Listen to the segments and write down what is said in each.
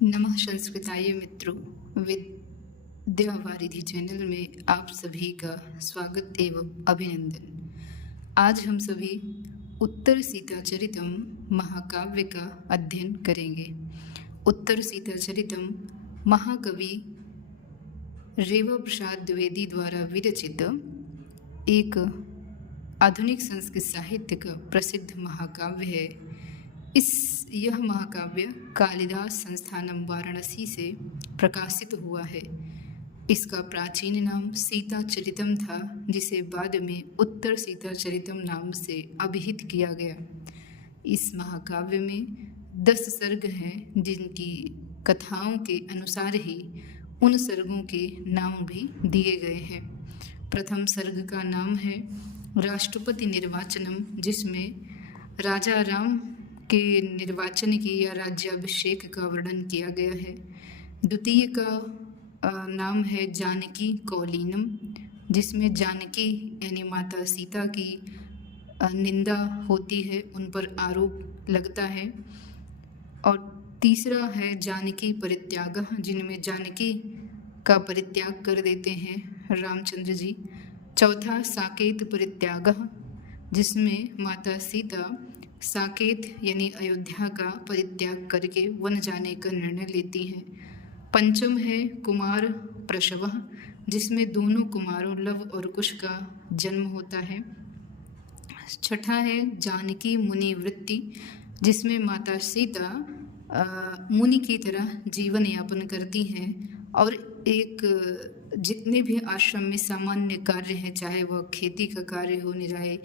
नमः संस्कृताय मित्रों, विद्यावारिधि चैनल में आप सभी का स्वागत एवं अभिनंदन। आज हम सभी उत्तर सीताचरितम महाकाव्य का अध्ययन करेंगे। उत्तर सीताचरितम महाकवि रेवा प्रसाद द्विवेदी द्वारा विरचित एक आधुनिक संस्कृत साहित्य का प्रसिद्ध महाकाव्य है। यह महाकाव्य कालिदास संस्थानम वाराणसी से प्रकाशित हुआ है। इसका प्राचीन नाम सीता चरितम था, जिसे बाद में उत्तर सीता चरितम नाम से अभिहित किया गया। इस महाकाव्य में 10 सर्ग हैं, जिनकी कथाओं के अनुसार ही उन सर्गों के नाम भी दिए गए हैं। प्रथम सर्ग का नाम है राष्ट्रपति निर्वाचनम, जिसमें राजा राम के निर्वाचन की या राज्याभिषेक का वर्णन किया गया है। द्वितीय का नाम है जानकी कौलीनम, जिसमें जानकी यानी माता सीता की निंदा होती है, उन पर आरोप लगता है। और तीसरा है जानकी परित्याग, जिनमें जानकी का परित्याग कर देते हैं रामचंद्र जी। चौथा साकेत परित्याग, जिसमें माता सीता साकेत यानी अयोध्या का परित्याग करके वन जाने का निर्णय लेती हैं। पंचम है कुमार प्रसव, जिसमें दोनों कुमारों लव और कुश का जन्म होता है। छठा है जानकी मुनि वृत्ति, जिसमें माता सीता मुनि की तरह जीवन यापन करती हैं और एक जितने भी आश्रम में सामान्य कार्य हैं, चाहे वह खेती का कार्य हो, निराई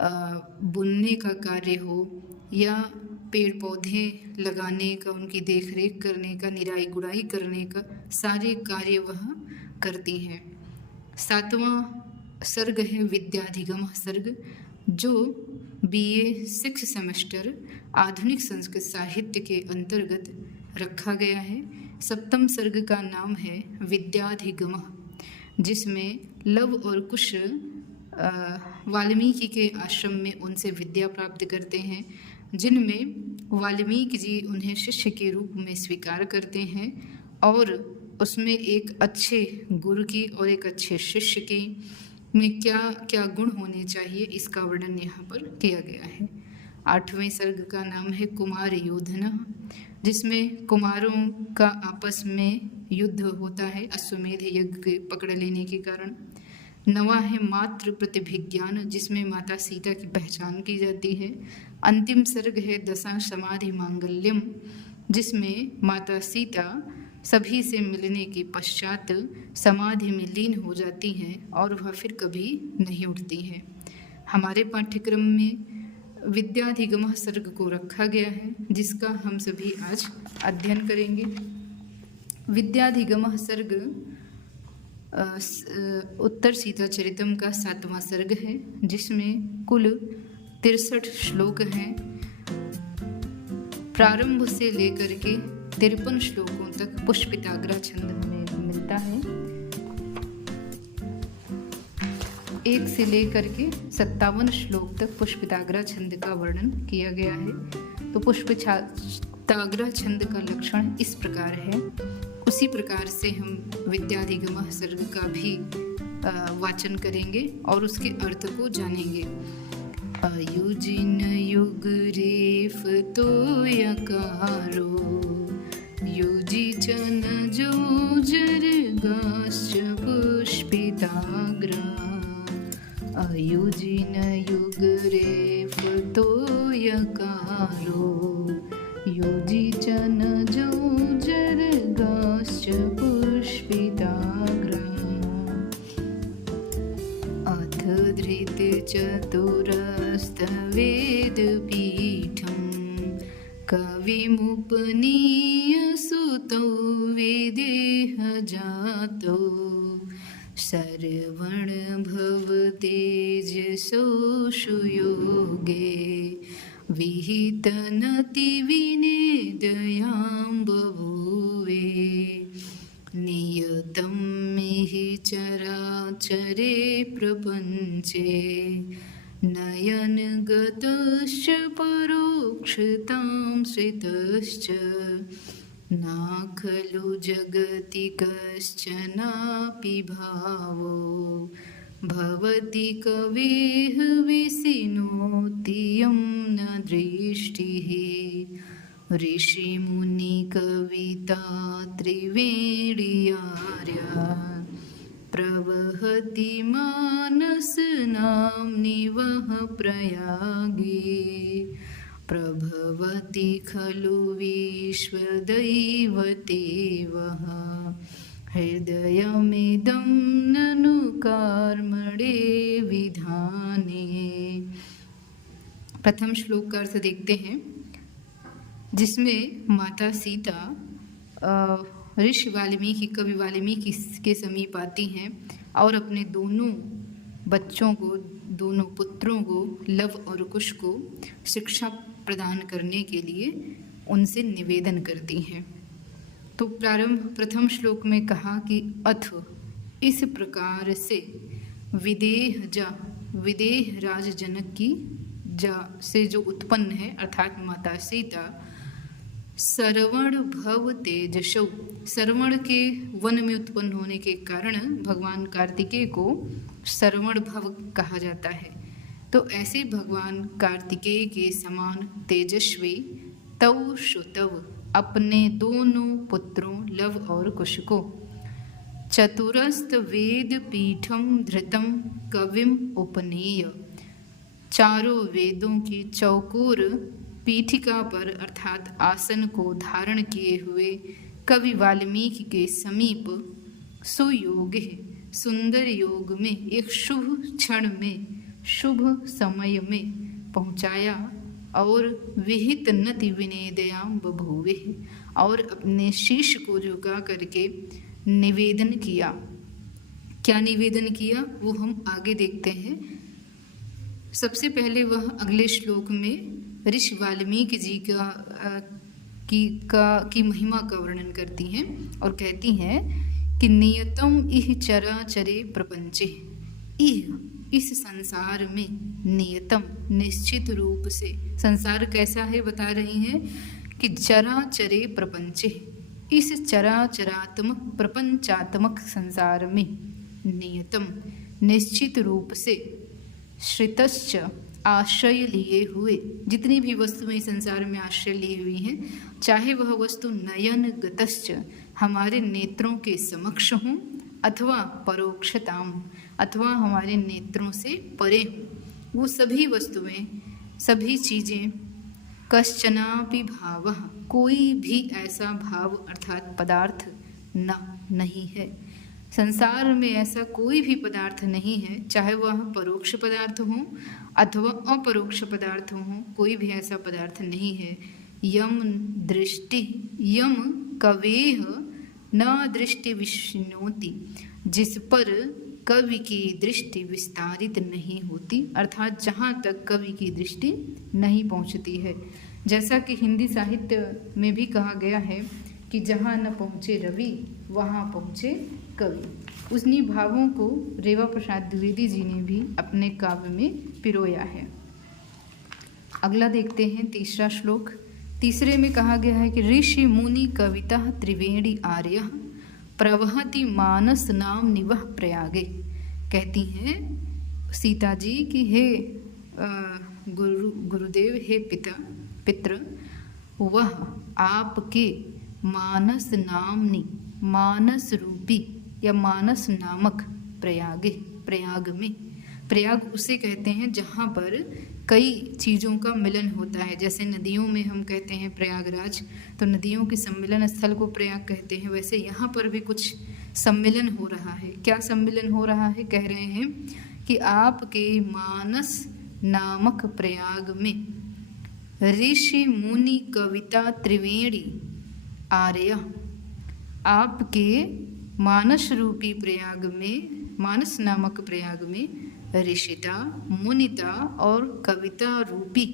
बुनने का कार्य हो, या पेड़ पौधे लगाने का, उनकी देखरेख करने का, निराई गुड़ाई करने का, सारे कार्य वह करती हैं। 7वां सर्ग है विद्याधिगम सर्ग, जो BA 6 सेमेस्टर आधुनिक संस्कृत साहित्य के अंतर्गत रखा गया है। 7वें सर्ग का नाम है विद्याधिगम, जिसमें लव और कुश वाल्मीकि के आश्रम में उनसे विद्या प्राप्त करते हैं, जिनमें वाल्मीकि जी उन्हें शिष्य के रूप में स्वीकार करते हैं और उसमें एक अच्छे गुरु की और एक अच्छे शिष्य की में क्या क्या गुण होने चाहिए, इसका वर्णन यहाँ पर किया गया है। 8वें सर्ग का नाम है कुमार योधन, जिसमें कुमारों का आपस में युद्ध होता है अश्वमेध यज्ञ के पकड़ लेने के कारण। 9वां है मातृ प्रतिभिज्ञान, जिसमें माता सीता की पहचान की जाती है। अंतिम सर्ग है दशा समाधि मांगल्यम, जिसमें माता सीता सभी से मिलने के पश्चात समाधि में लीन हो जाती हैं और वह फिर कभी नहीं उठती हैं। हमारे पाठ्यक्रम में विद्याधिगम सर्ग को रखा गया है, जिसका हम सभी आज अध्ययन करेंगे। विद्याधिगम सर्ग उत्तर सीताचरितम का 7वां सर्ग है, जिसमें कुल 63 श्लोक हैं। प्रारंभ से लेकर के 53 श्लोकों तक पुष्पिताग्रह छंद हमें मिलता है। 1 से लेकर के 57 श्लोक तक पुष्पिताग्रह छंद का वर्णन किया गया है। तो पुष्पिताग्रह छंद का लक्षण इस प्रकार है। उसी प्रकार से हम विद्याधिगम सर्ग का भी वाचन करेंगे और उसके अर्थ को जानेंगे। अयुजिन युग रेफ तो यकारो युजि चन जोजर गाश्च पुष्पिताग्रा। अयुजिन युग रेफ तो यकारो युजि चन जोजर गाश्च पुष्पिताग्रा। अथ धृत चतुरस्त वेदपीठं कविमुपनीय सुतौ वेदेह जातौ। सर्वण भवतेजसोषु योगे विहितनति विनेदयां बभूवे। नियतं मिहि चराचरे प्रपञ्चे नयनगतश्च परोक्षतां श्रितश्च न खलु जगति कश्चनापि भावो भवति कवेः विसिनोति यं न दृष्टिः। ऋषिमुनिकविता त्रिवेणीयार्या प्रवहति मानसनाम्निवः प्रयागे। प्रभवति खलु विश्वदैवतेवः हृदयमिदं ननु कर्मणे विधाने। प्रथम श्लोक का अर्थ देखते हैं, जिसमें माता सीता ऋषि वाल्मीकि, कवि वाल्मीकि के समीप आती हैं और अपने दोनों बच्चों को, दोनों पुत्रों को, लव और कुश को शिक्षा प्रदान करने के लिए उनसे निवेदन करती हैं। तो प्रथम श्लोक में कहा कि अथ इस प्रकार से विदेह राज जनक की से जो उत्पन्न है, अर्थात माता सीता, सरवण भव तेजसौ, सरवण के वन में उत्पन्न होने के कारण भगवान कार्तिकेय को सरवण भव कहा जाता है। तो ऐसे भगवान कार्तिकेय के समान तेजस्वी तव श्रुतव, अपने दोनों पुत्रों लव और कुश को, चतुरस्त वेद पीठम धृतम कविम उपनीय, चारों वेदों की चौकोर पीठिका पर अर्थात आसन को धारण किए हुए कवि वाल्मीकि के समीप सुयोग है, सुंदर योग में एक शुभ क्षण में, शुभ समय में पहुँचाया और विहित नति विनेदयाम बभूवे, और अपने शीश को झुका करके निवेदन किया। क्या निवेदन किया वो हम आगे देखते हैं। सबसे पहले वह अगले श्लोक में ऋषि वाल्मीकि जी की महिमा का वर्णन करती हैं और कहती हैं कि नियतम इह चराचरे प्रपंचे, इस संसार में नियतम निश्चित रूप से, संसार कैसा है बता रही हैं कि चराचरे प्रपंचे, इस चराचरात्मक प्रपंचात्मक संसार में नियतम निश्चित रूप से, श्रितश्च आश्रय लिए हुए, जितनी भी वस्तुएं संसार में आश्रय लिए हुई हैं, चाहे वह वस्तु नयन गतश्च हमारे नेत्रों के समक्ष हों अथवा परोक्षताम, अथवा हमारे नेत्रों से परे हों, वो सभी वस्तुएं, सभी चीज़ें, कश्चनापि भावः, कोई भी ऐसा भाव अर्थात पदार्थ नहीं है। संसार में ऐसा कोई भी पदार्थ नहीं है, चाहे वह परोक्ष पदार्थ हो अथवा अपरोक्ष पदार्थ हो, कोई भी ऐसा पदार्थ नहीं है। यम दृष्टि, यम कवेह न दृष्टि विष्णोति, जिस पर कवि की दृष्टि विस्तारित नहीं होती, अर्थात जहाँ तक कवि की दृष्टि नहीं पहुँचती है। जैसा कि हिंदी साहित्य में भी कहा गया है कि जहाँ न पहुँचे रवि वहाँ पहुँचे कवि। उन्हीं भावों को रेवा प्रसाद द्विवेदी जी ने भी अपने काव्य में पिरोया है। अगला देखते हैं तीसरा श्लोक। तीसरे में कहा गया है कि ऋषि मुनि कविता त्रिवेणी आर्य प्रवहति मानस नाम निवह प्रयागे। कहती हैं सीता जी कि हे गुरुदेव, हे पित्र, वह आपके मानस नामनी, मानस रूपी या मानस नामक प्रयाग में, प्रयाग उसे कहते हैं जहाँ पर कई चीज़ों का मिलन होता है। जैसे नदियों में हम कहते हैं प्रयागराज, तो नदियों के सम्मिलन स्थल को प्रयाग कहते हैं। वैसे यहाँ पर भी कुछ सम्मिलन हो रहा है। क्या सम्मिलन हो रहा है? कह रहे हैं कि आपके मानस नामक प्रयाग में ऋषि मुनि कविता त्रिवेणी आर्य, आपके मानस रूपी प्रयाग में, मानस नामक प्रयाग में ऋषिता, मुनिता और कविता रूपी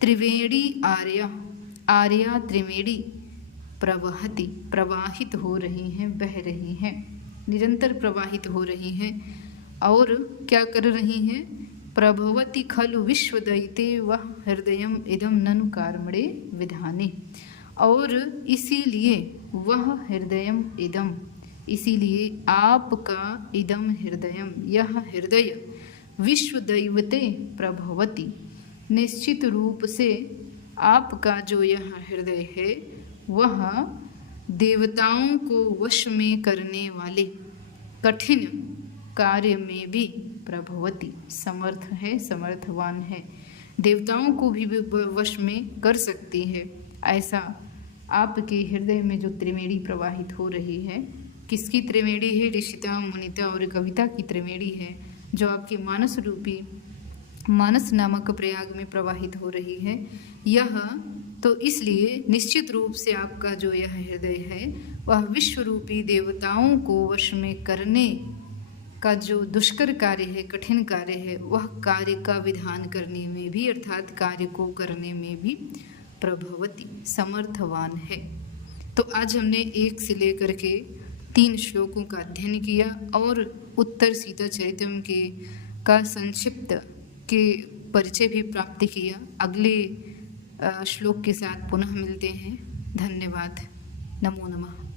त्रिवेणी आर्या त्रिवेणी प्रवहति, प्रवाहित हो रही हैं, बह रही हैं, निरंतर प्रवाहित हो रही हैं। और क्या कर रही हैं? प्रभवति खलु विश्वदयिते वह हृदयम इदम ननु कर्मणे विधाने। और इसीलिए वह हृदयम इदम, इसीलिए आपका इदम हृदयम, यह हृदय विश्वदैवते प्रभवति, निश्चित रूप से आपका जो यह हृदय है वह देवताओं को वश में करने वाले कठिन कार्य में भी प्रभवती, समर्थ है, समर्थवान है, देवताओं को भी वश में कर सकती है। ऐसा आपके हृदय में जो त्रिवेणी प्रवाहित हो रही है, किसकी त्रिवेणी है? ऋषिता, मुनिता और कविता की त्रिवेणी है, जो आपके मानस रूपी मानस नामक प्रयाग में प्रवाहित हो रही है। यह तो इसलिए निश्चित रूप से आपका जो यह हृदय है वह विश्व रूपी देवताओं को वश में करने का जो दुष्कर कार्य है, कठिन कार्य है, वह कार्य का विधान करने में भी, अर्थात कार्य को करने में भी प्रभवती, समर्थवान है। तो आज हमने 1 से लेकर के 3 श्लोकों का अध्ययन किया और उत्तर सीता चरितम के का संक्षिप्त के परिचय भी प्राप्त किया। अगले श्लोक के साथ पुनः मिलते हैं। धन्यवाद। नमो नमः।